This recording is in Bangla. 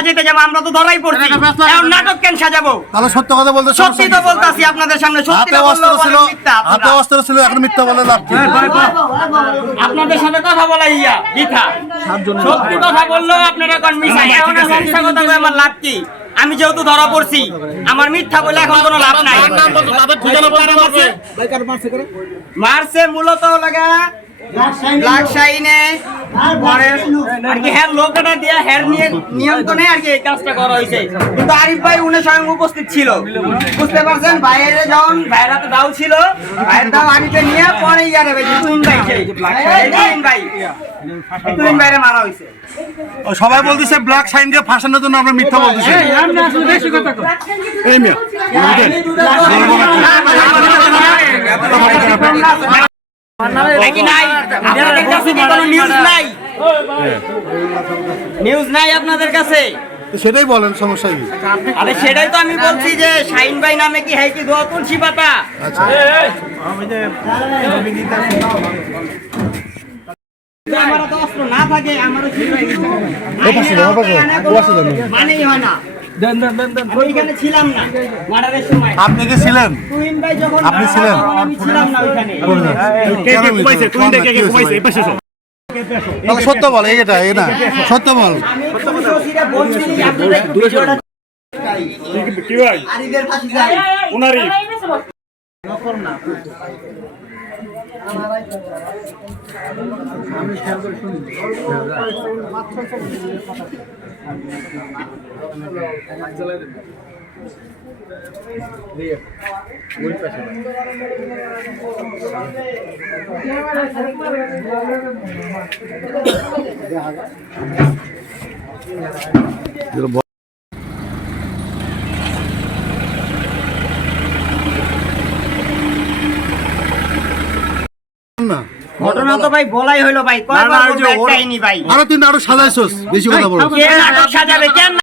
সাজাতে যাব আমরা তো ধরাই পড়ছি। এখন নাটক কেন সাজাবো? তাহলে সত্য কথা বলতে সত্যি তো বলতাছি আপনাদের সামনে সত্যি অস্ত্র ছিল হাতে অস্ত্র ছিল এখন মিথ্যা বলে লাভ কি? আপনাদের সাথে কথা বলা ইয়া বৃথা। সত্যি কথা বললেও আপনারা কোন মিথ্যা এখন মিথ্যা কথা কই আমার লাভ কি? আমি যেহেতু ধরা পড়ছি আমার মিথ্যা বলে এখন কোনো লাভ নাই। মারছে। মূলত লাগা ব্ল্যাক পরে আর কি হ্যার লোকটা দিয়া হ্যার নিয়ে নিয়ন্ত্রণে আর কি এই কাজটা করা হয়েছে কিন্তু আরিফ ভাই উনি স্বয়ং উপস্থিত ছিল বুঝতে পারছেন বাইরে যখন বাইরে হাতে দাও ছিল বাইরে দাও আরিফে নিয়ে পরে ইয়ারে ভাই তুহিন ভাই সেই ভাই এই তুহিন মারা হয়েছে সবাই বলতেছে ব্ল্যাক সাইন দিয়ে ফাঁসানোর জন্য আমরা মিথ্যা বলতেছি এই মিয়া নিউজ নাই। আপনাদের কাছে সেটাই বলেন সমস্যা কি? আরে সেটাই তো আমি বলছি যে শাইন ভাই নামে কি হ্যাঁ কি দোয়া তুলসী পাতা আচ্ছা। আমার তো অস্ত্র না থাকে আমারও। মানেই হয় না। আমি ছিলাম না মার্ডারের সময়। আপনি কি ছিলেন? তুহিন ভাই যখন আপনি ছিলেন? আমি ছিলাম না ওইখানে? তাহলে সত্য বল এটা এটা সত্য বল। আমি পুলিশ ওসিরে বলছি আপনারা একটু ভিডিওটা। কি ভাই? আরিদের ফাঁসি যায়। উনারই। না। ಇದ್ರ ঘটনা তো ভাই বলাই হইল ভাই কয়বার বলব একটাই নি ভাই। আরও তুই আরও সাজাইছস বেশি কথা বলো। কে নাটক সাজাবে কেন